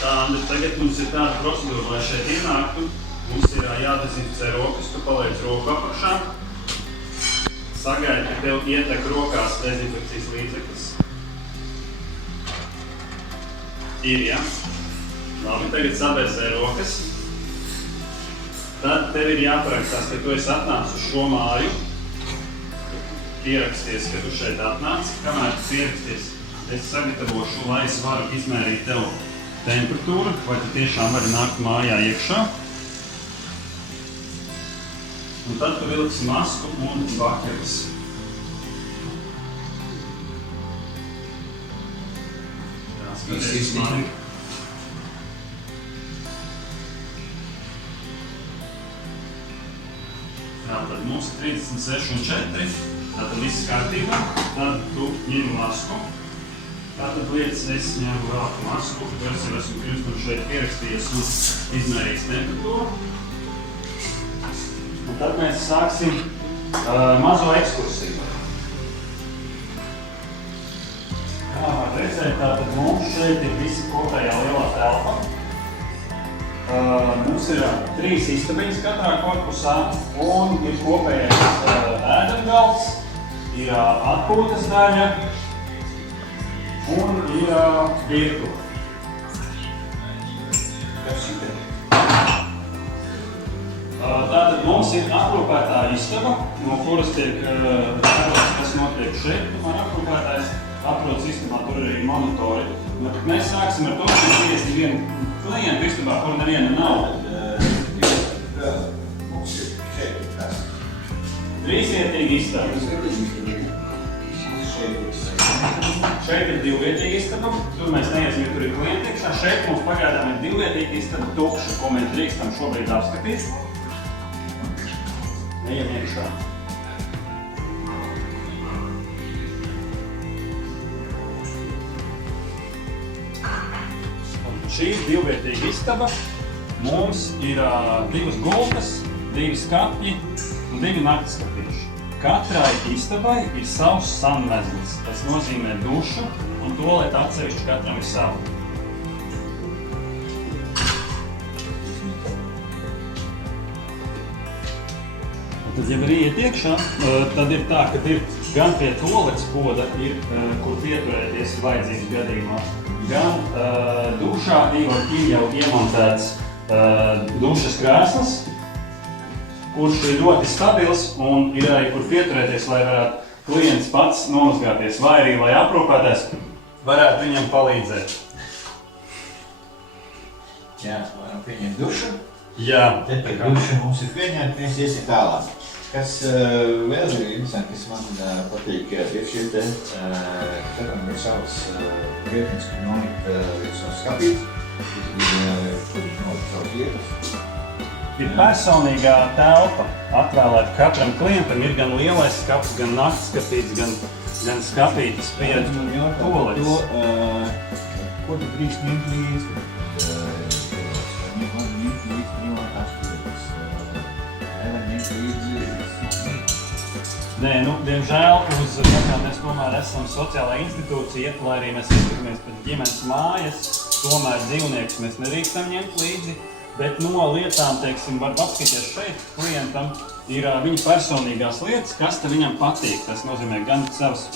Tāda, tagad mums ir tāda procedūra, lai šeit ienāktu. Mums ir jādezinficē rokas, tu paliec roku apakšā. Sagaidi, ka tev ietek rokās dezinfekcijas līdzeklis. Ir, ja? Labi, tagad sabērsē rokas. Tad tev ir jāparakstās, ka tu esi atnācis uz šo māju. Pieraksties, ka tu šeit atnāc. Kamēr tu pieraksties, es sagatavošu, lai es varu izmērīt tev temperatūru, vai tu tiešām vari nākt mājā iekšā. Un tad tu vilksi masku un bakelis. Jāskaties mani. Tātad mums ir 36 un 4. Tātad viss kārtībā. Tad tu ņem masku. Tātad lietas es ņemu vēl masku. Es jau esmu pirms šeit pierakstījies un izmērījis temperatūru. Un tad mēs sāksim mazo ekskursiju. Kā var redzēt, tātad mums šeit ir visi kopējā lielā telpa. Mums ir 3 istabiņas katrā korpusā un ir kopējais ēdamgalds, ir atpūtas daļa un ir virtuve. Tātad mums ir aprūpētā istaba, no kuras tiek redzēts, kas notiek šeit. Man aprūpētājs atrodas istabā, tur arī monitori. Mēs sāksim ar to, ka mēs vienu klientu istabā, kur neviena nav. Mums ir šeit kas. 3-vietīga istaba. Šeit ir 2-vietīga istaba, tur mēs neiesim, ja tur ir klienti iekšā. Šeit mums pagaidām ir 2-vietīga istaba, tukša, ko mēs drīkstam šobrīd apskatīt. Ejam iekšā. Šī ir 2-vietīga istaba. Mums ir 2 gultas, 2 skapji un 2 naktsskapīši. Katrai istabai ir savs sanmezglis. Tas nozīmē dušu un tualeti atsevišķi katram ir savu. Tad, ja var iet iekšā, tad ir tā, ka ir gan pie tualetes poda, kur pieturēties vajadzības gadījumā, gan dušā ir jau iemontēts dušas krēsls, kurš ir ļoti stabils un ir arī kur pieturēties, lai varētu klients pats nomazgāties, vai arī, lai aprūpētājs varētu viņam palīdzēt. Jā, varam pieņemt dušu. Jā. Tad par dušu mums ir pieņemt, mēs iesim tālāk. Kas vēl ir interesanti, kas man patīk, ir šie te, katram ir savs vietnes, kur nolikt savs skapīts, kur nolikt savs vietas. Ir personīgā telpa atvēlēta katram klientam, ir gan lielais skapis, gan naktskapīts, gan skapītis pie tualetes. Ko tu drīkst ņemt līdzi? Nē, diemžēl, tā kā mēs tomēr esam sociālā institūcija, lai arī mēs izskatāmies pēc ģimenes mājas, tomēr dzīvniekus mēs nedrīkstam ņemt līdzi, bet no lietām, teiksim, var apskatīties šeit klientam, ir viņa personīgās lietas, kas te viņam patīk. Tas nozīmē gan savas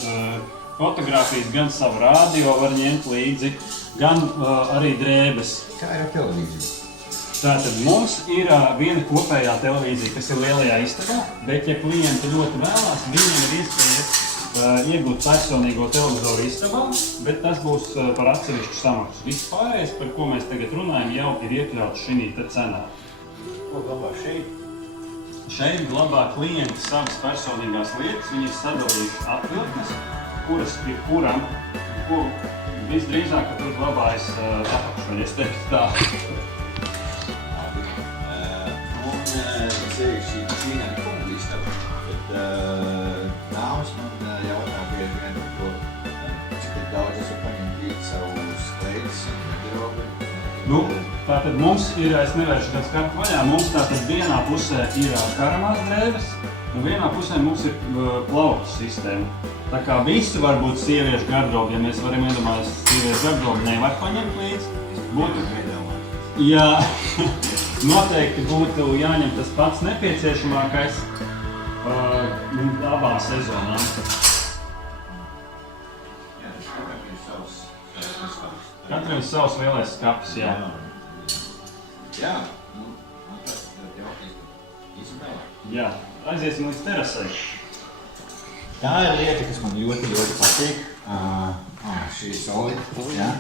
fotogrāfijas, gan savu radio var ņemt līdzi, gan arī drēbes. Kā ir ar televīziju? Tātad mums ir viena kopējā televīzija, kas ir lielajā istabā, bet ja klienti ļoti vēlās, viņiem ir iespēja iegūt personīgo televizoru istabā, bet tas būs par atsevišķu samaksu. Viss pārējais, par ko mēs tagad runājam, jau ir iekļauts šī cenā. Ko glabā šeit? Šeit glabā klienti savas personīgās lietas, viņi ir sadalījuši apvilknes, kuras ir kuram, visdrīzāk, ka tur glabājas apakšveļi, es teiktu tā. Šī nav kungu istaba, bet dāmas man jautā bieži vien par to, cik daudz es varu paņemt līdzi savus kleides un garderobi. Tātad mums ir, es nevēršu kāds kartu vaļā, mums tātad vienā pusē ir karamās drēbes un vienā pusē mums ir plauktu sistēma. Tā kā visi var būt sieviešu garderobi, ja mēs varam iedomāties, sieviešu garderobi nevar paņemt līdzi. Būtu, jā, noteikti būtu jāņem tas pats nepieciešamākais abām sezonām. Katram ir savs lielais skapis, jā. Jā, man tas izvēlē. Jā, aiziesim līdz terasai. Tā ir lieta, kas man ļoti patīk. Šī ir solīta, jā.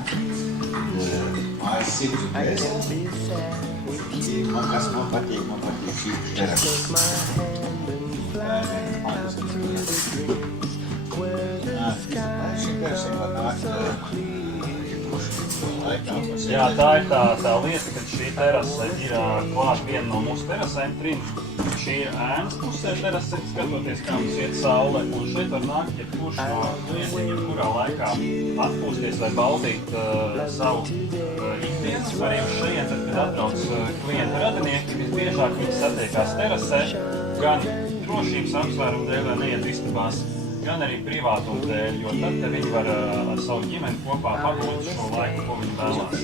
Mājas sirds un dvēseli. Kas man patīk šī terasa. Šī terasa var nākt laikā. Jā, tā ir tā lieta, ka šī terasa ir klāt viena no mūsu terasēm trim. Šī ir ēnas pusē terasa, skatoties, kā mums iet saule, un šeit var nākt jebkurš no klientiem, jebkurā laikā atpūsties vai baudīt savu ikdienas. Arī uz šeit, kad atbrauc klienta radinieki, visbiežāk viņi satiekās terasē, gan drošības apsvērumu dēļ, lai neiet istabās, gan arī privātuma dēļ, jo tad viņi var ar savu ģimeni kopā pabūt šo laiku, ko viņi vēlās.